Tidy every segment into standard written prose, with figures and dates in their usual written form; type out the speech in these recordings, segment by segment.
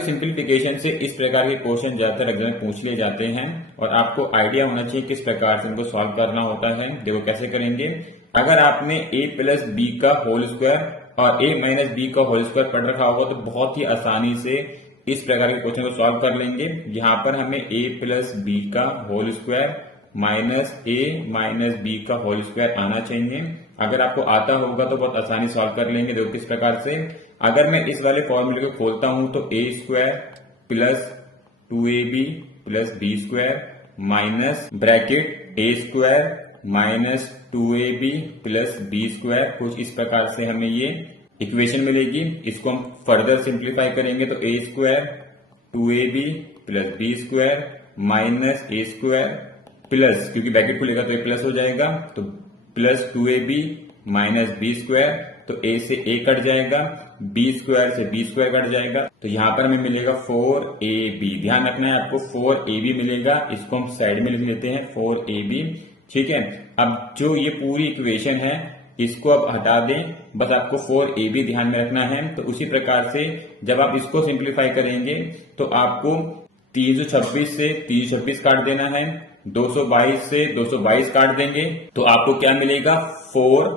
Simplification से इस प्रकार के क्वेश्चन ज्यादातर एग्जाम में पूछ लिए जाते हैं और आपको आइडिया होना चाहिए किस प्रकार से इनको सॉल्व करना होता है। देखो कैसे करेंगे। अगर आपने a प्लस बी का होल स्क्वायर और a माइनस बी का होल स्क्वायर पढ़ रखा होगा तो बहुत ही आसानी से इस प्रकार के क्वेश्चन को सॉल्व कर लेंगे। यहाँ पर हमें a प्लस बी का whole square minus a minus b का होल स्क्वायर आना चाहिए। अगर आपको आता होगा तो बहुत आसानी सॉल्व कर लेंगे। देखो किस प्रकार से, अगर मैं इस वाले फॉर्मूले को खोलता हूं तो a square plus 2ab plus b square minus bracket a square minus 2ab plus b square, कुछ इस प्रकार से हमें ये इक्वेशन मिलेगी। इसको हम फर्दर सिंप्लीफाई करेंगे तो a square 2ab plus b square minus a square plus, क्योंकि ब्रैकेट खुलेगा तो ये प्लस हो जाएगा, तो plus 2ab minus b square, तो a से a कट जाएगा, b स्क्वायर से b स्क्वायर कट जाएगा, तो यहां पर हमें मिलेगा 4ab। ध्यान रखना है आपको 4ab मिलेगा, इसको हम साइड में लिख लेते हैं 4ab। ठीक है, अब जो ये पूरी इक्वेशन है इसको अब हटा दें, बस आपको 4ab ध्यान में रखना है। तो उसी प्रकार से जब आप इसको सिंप्लीफाई करेंगे तो आपको 326 से 326 काट देना है, 222 से 222 काट देंगे तो आपको क्या मिलेगा 4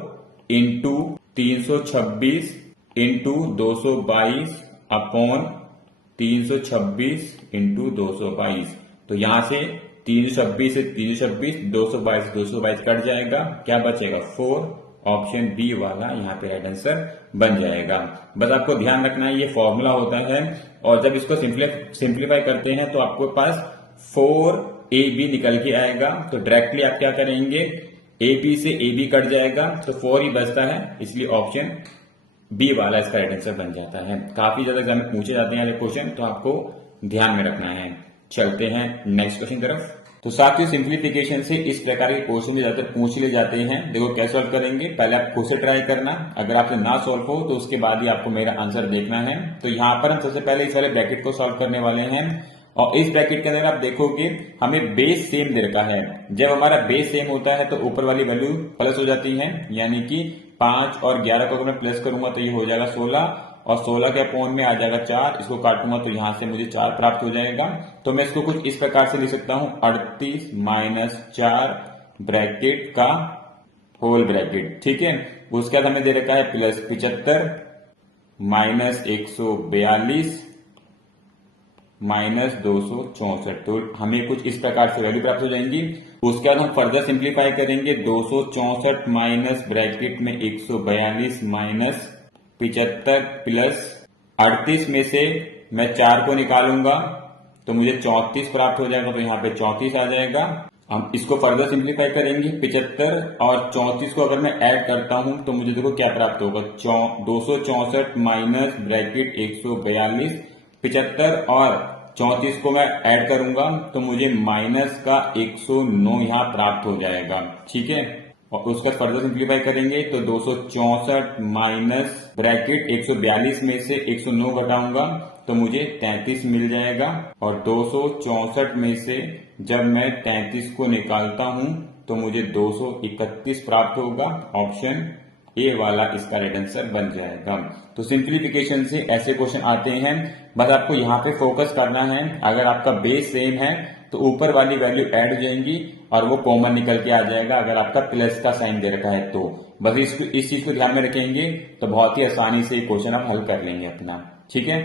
इंटू 326 इंटू 222 अपॉन 326 इंटू 222। तो यहां से 326 से 326 222 222 कट जाएगा, क्या बचेगा 4। ऑप्शन बी वाला यहाँ पे राइट आंसर बन जाएगा। बस आपको ध्यान रखना है ये फॉर्मूला होता है और जब इसको सिंप्लीफाई करते हैं तो आपके पास 4ab निकल के आएगा। तो डायरेक्टली आप क्या करेंगे, ab से ab कट जाएगा तो 4 ही बचता है, इसलिए ऑप्शन बी वाला इसका राइट आंसर बन जाता है। काफी ज्यादा एग्जाम में पूछे जाते हैं ये क्वेश्चन, तो आपको ध्यान में रखना है। चलते हैं नेक्स्ट क्वेश्चन तरफ। तो साथियों सिंप्लीफिकेशन से इस प्रकार के क्वेश्चन ज्यादातर पूछ लिए जाते हैं। देखो कैसे सॉल्व करेंगे, पहले आप खुद से ट्राई करना, अगर आपसे ना सॉल्व हो तो उसके बाद ही आपको मेरा आंसर देखना है। तो यहाँ पर हम सबसे पहले इस वाले ब्रैकेट को सॉल्व करने वाले हैं और इस ब्रैकेट के अंदर आप देखोगे हमें बेस सेम दे रखा है। जब हमारा बेस सेम होता है तो ऊपर वाली वैल्यू प्लस हो जाती है, यानी कि 5 और 11 को अगर मैं प्लस करूंगा तो ये हो जाएगा 16 और 16 के अपॉन में आ जाएगा 4, इसको काटूंगा तो यहां से मुझे 4 प्राप्त हो जाएगा। तो मैं इसको कुछ इस प्रकार से लिख सकता हूं 38 माइनस 4 ब्रैकेट का होल ब्रैकेट। ठीक है, उसके बाद हमें दे रखा है प्लस 75 माइनस 142 माइनस 264, तो हमें कुछ इस प्रकार से वैल्यू प्राप्त हो जाएंगी। उसके बाद हम फर्दर सिंप्लीफाई करेंगे 264 माइनस ब्रैकेट में 142 माइनस 75 प्लस 38 में से मैं 4 को निकालूंगा तो मुझे 34 प्राप्त हो जाएगा, तो यहाँ पे 34 आ जाएगा। हम इसको फर्दर सिंप्लीफाई करेंगे 75 और 34 को अगर मैं ऐड करता हूं तो मुझे देखो क्या प्राप्त होगा 264 माइनस ब्रैकेट 142, 75 और 34 को मैं ऐड करूंगा तो मुझे माइनस का 109 यहाँ प्राप्त हो जाएगा। ठीक है, और उसका फर्दर सिंप्लीफाई करेंगे तो 264 माइनस ब्रैकेट 142 में से 109 घटाऊंगा तो मुझे 33 मिल जाएगा और 264 में से जब मैं 33 को निकालता हूं तो मुझे 231 प्राप्त होगा। ऑप्शन ए वाला इसका राइट आंसर बन जाएगा। तो सिंप्लीफिकेशन से ऐसे क्वेश्चन आते हैं, बस आपको यहाँ पे फोकस करना है। अगर आपका बेस सेम है तो ऊपर वाली वैल्यू ऐड हो जाएंगी और वो कॉमन निकल के आ जाएगा। अगर आपका प्लस का साइन दे रखा है तो बस इस चीज को ध्यान में रखेंगे तो बहुत ही आसानी से क्वेश्चन आप हल कर लेंगे अपना। ठीक है।